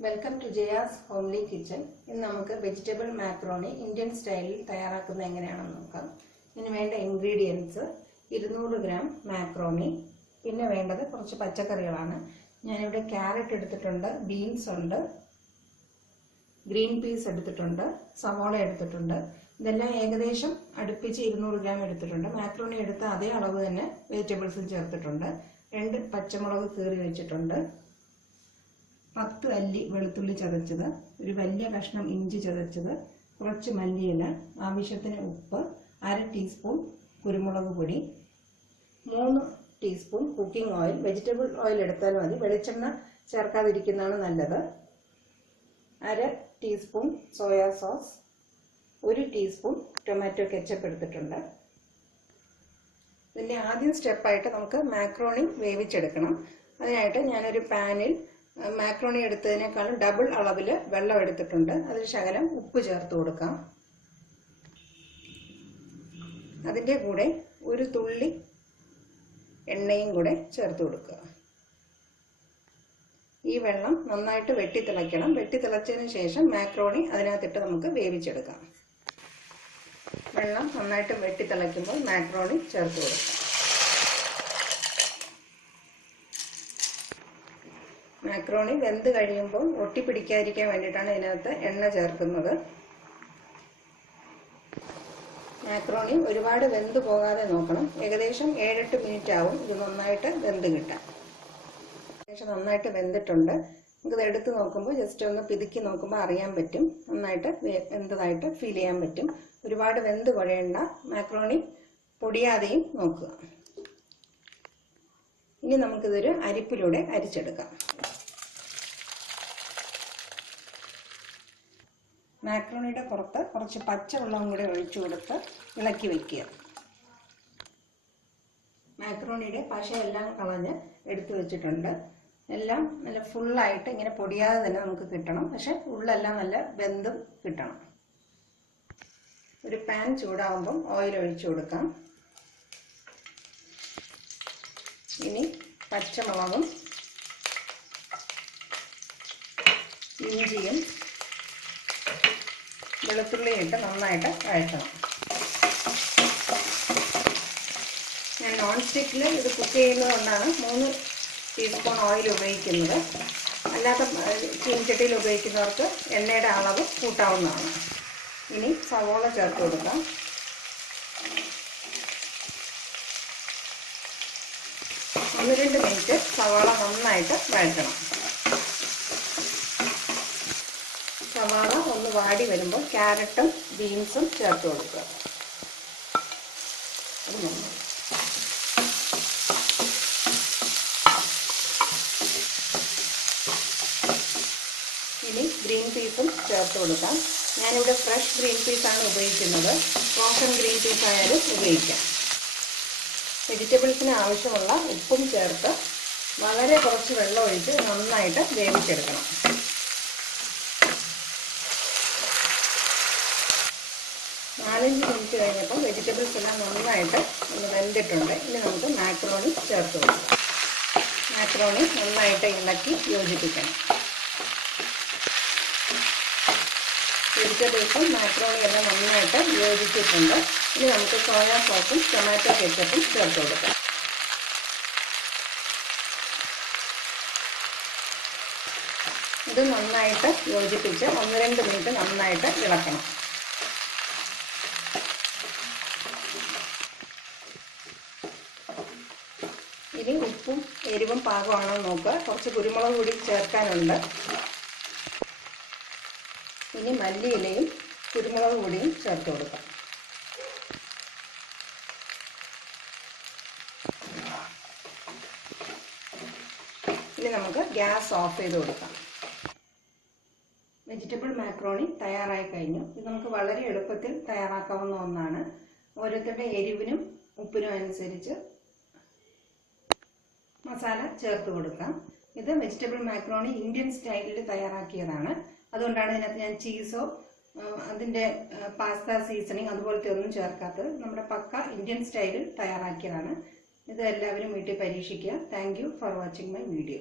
Welcome to Jaya's Homely Kitchen. ഇന്ന് നമുക്ക് vegetable macaroni Indian സ്റ്റൈലിൽ തയ്യാറാക്കുന്നത് എങ്ങനെയാണെന്ന് നോക്കാം. ഇതിന് വേണ്ട ഇൻഗ്രീഡിയൻസ് 200 ഗ്രാം മാക്രോണി, പിന്നെ വേണ്ടത് കുറച്ച് പച്ചക്കറികളാണ്. ഞാനിവിടെ ക്യാരറ്റ് എടുത്തിട്ടുണ്ട്, ബീൻസ് ഉണ്ട്, ഗ്രീൻ പീസ് എടുത്തിട്ടുണ്ട്, സവോള എടുത്തിട്ടുണ്ട്. ഇതെല്ലാം ഏകദേശം അടുപ്പിച്ച് 200 ഗ്രാം എടുത്തിട്ടുണ്ട്. മാക്രോണി എടുത്ത അതേ അളവ് തന്നെ വെജിറ്റബിൾസും ചേർത്തിട്ടുണ്ട്. 2 പച്ചമുളക് കീറി വെച്ചിട്ടുണ്ട്, 10 അല്ലി വെളുത്തുള്ളി ചതച്ചത്, ഒരു വലിയ കഷ്ണം ഇഞ്ചി ചതച്ചത്, കുറച്ച് മല്ലിയില, ആവശ്യത്തിന് ഉപ്പ്, 1/2 ടീസ്പൂൺ കുരുമുളക് പൊടി, 3 teaspoon cooking oil. Vegetable oil എടുത്താൽ മതി, വെളിച്ചെണ്ണ ചേർക്കാതിരിക്കുന്നതാണ് നല്ലത്. 1/2 teaspoon soya sauce, 1 teaspoon tomato ketchup എടുത്തിട്ടുണ്ട്. ഇതിൻ്റെ ആദ്യം സ്റ്റെപ്പായിട്ട് നമുക്ക് മാക്രോണി വേവിച്ചെടുക്കണം. അതിനായിട്ട് ഞാനൊരു പാനിൽ മാക്രോണി എടുത്തതിനേക്കാളും ഡബിൾ അളവിൽ വെള്ളം എടുത്തിട്ടുണ്ട്. അതിൽ ശകലം ഉപ്പ് ചേർത്ത് കൊടുക്കാം. അതിൻ്റെ കൂടെ ഒരു തുള്ളി എണ്ണയും കൂടെ ചേർത്ത് കൊടുക്കുക. ഈ വെള്ളം നന്നായിട്ട് വെട്ടിത്തിളയ്ക്കണം. വെട്ടിത്തിളച്ചതിന് ശേഷം മാക്രോണി അതിനകത്തിട്ട് നമുക്ക് വേവിച്ചെടുക്കാം. വെള്ളം നന്നായിട്ട് വെട്ടിത്തിളയ്ക്കുമ്പോൾ മാക്രോണി ചേർത്ത് കൊടുക്കാം. മാക്രോണി വെന്ത് കഴിയുമ്പോൾ ഒട്ടിപ്പിടിക്കാതിരിക്കാൻ വേണ്ടിയിട്ടാണ് ഇതിനകത്ത് എണ്ണ ചേർക്കുന്നത്. മാക്രോണി ഒരുപാട് വെന്ത് പോകാതെ നോക്കണം. ഏകദേശം 7-8 മിനിറ്റ് ആവും ഇത് നന്നായിട്ട് വെന്ത് കിട്ടാൻ. ഏകദേശം നന്നായിട്ട് വെന്തിട്ടുണ്ട്. നമുക്കിത് എടുത്ത് നോക്കുമ്പോൾ ജസ്റ്റ് ഒന്ന് പിതുക്കി നോക്കുമ്പോൾ അറിയാൻ പറ്റും, നന്നായിട്ട് വെന്തതായിട്ട് ഫീൽ ചെയ്യാൻ പറ്റും. ഒരുപാട് വെന്ത് കുഴയേണ്ട, മാക്രോണി പൊടിയാതെയും നോക്കുക. ഇനി നമുക്കിതൊരു അരിപ്പിലൂടെ അരിച്ചെടുക്കാം. മാക്രോണിയുടെ പുറത്ത് കുറച്ച് പച്ചവെള്ളം കൂടെ ഒഴിച്ചു കൊടുത്ത് ഇളക്കി വയ്ക്കുക. മാക്രോണിയുടെ പശയെല്ലാം കളഞ്ഞ് എടുത്തു വെച്ചിട്ടുണ്ട്. എല്ലാം നല്ല ഫുള്ളായിട്ട് ഇങ്ങനെ പൊടിയാതെ തന്നെ നമുക്ക് കിട്ടണം, പക്ഷെ ഉള്ളെല്ലാം നല്ല വെന്തും കിട്ടണം. ഒരു പാൻ ചൂടാകുമ്പം ഓയിൽ ഒഴിച്ചു കൊടുക്കാം. ഇനി പച്ചമുളകും ഇഞ്ചിയും വെളുത്തുള്ളിയും ഇട്ട് നന്നായിട്ട് വഴറ്റണം. ഞാൻ നോൺ സ്റ്റിക്കിൽ ഇത് കുക്ക് ചെയ്യുന്നത് കൊണ്ടാണ് 3 ടീസ്പൂൺ ഓയിൽ ഉപയോഗിക്കുന്നത്. അല്ലാത്ത ചീനച്ചട്ടിയിൽ ഉപയോഗിക്കുന്നവർക്ക് എണ്ണയുടെ അളവ് കൂട്ടാവുന്നതാണ്. ഇനി സവോള ചേർത്ത് കൊടുക്കാം. ഒന്ന് 2 മിനിറ്റ് സവാള നന്നായിട്ട് വഴറ്റണം. സവാള ഒന്ന് വാടി വരുമ്പോൾ ക്യാരറ്റും ബീൻസും ചേർത്ത് കൊടുക്കുക. അത് നന്നായി ഇനി ഗ്രീൻ പീസും ചേർത്ത് കൊടുക്കാം. ഞാനിവിടെ ഫ്രഷ് ഗ്രീൻ പീസാണ് ഉപയോഗിക്കുന്നത്. ഫ്രോസൺ ഗ്രീൻ പീസ് ആയാലും ഉപയോഗിക്കാം. വെജിറ്റബിൾസിന് ആവശ്യമുള്ള ഉപ്പും ചേർത്ത് വളരെ കുറച്ച് വെള്ളം ഒഴിച്ച് നന്നായിട്ട് വേവിച്ചെടുക്കണം. 4-5 മിനിറ്റ് കഴിഞ്ഞപ്പോൾ വെജിറ്റബിൾസ് എല്ലാം നന്നായിട്ട് ഒന്ന് വെന്തിട്ടുണ്ട്. ഇനി നമുക്ക് മാക്രോണി ചേർത്ത് കൊടുക്കാം. മാക്രോണി നന്നായിട്ട് ഇളക്കി യോജിപ്പിക്കണം. വെജിറ്റബിൾസും മാക്രോണി എല്ലാം നന്നായിട്ട് യോജിച്ചിട്ടുണ്ട്. ഇനി നമുക്ക് സോയാ സോസും ടൊമാറ്റോ കെച്ചപ്പും ചേർത്ത് കൊടുക്കാം. ഇത് നന്നായിട്ട് യോജിപ്പിച്ച് 1-2 മിനിറ്റ് നന്നായിട്ട് ഇളക്കണം. ഇനി ഉപ്പും എരിവും പാകമാണോ നോക്കുക. കുറച്ച് കുരുമുളക് കൂടി ചേർക്കാനുണ്ട്. ഇനി മല്ലിയിലയും കുരുമുളക് പൊടിയും ചേർത്ത് കൊടുക്കാം. ഇനി നമുക്ക് ഗ്യാസ് ഓഫ് ചെയ്ത് കൊടുക്കാം. വെജിറ്റബിൾ മാക്രോണി തയ്യാറായി കഴിഞ്ഞു. ഇത് നമുക്ക് വളരെ എളുപ്പത്തിൽ തയ്യാറാക്കാവുന്ന ഒന്നാണ്. ഓരോരുത്തരുടെ എരിവിനും ഉപ്പിനും അനുസരിച്ച് മസാല ചേർത്ത് കൊടുക്കാം. ഇത് വെജിറ്റബിൾ മാക്രോണി ഇന്ത്യൻ സ്റ്റൈലിൽ തയ്യാറാക്കിയതാണ്. അതുകൊണ്ടാണ് ഇതിനകത്ത് ഞാൻ ചീസോ അതിൻ്റെ പാസ്ത സീസണിങ് അതുപോലത്തെ ഒന്നും ചേർക്കാത്തത്. നമ്മുടെ പക്ക ഇന്ത്യൻ സ്റ്റൈലിൽ തയ്യാറാക്കിയതാണ്. ഇത് എല്ലാവരും വീട്ടിൽ പരീക്ഷിക്കുക. Thank you for watching my video.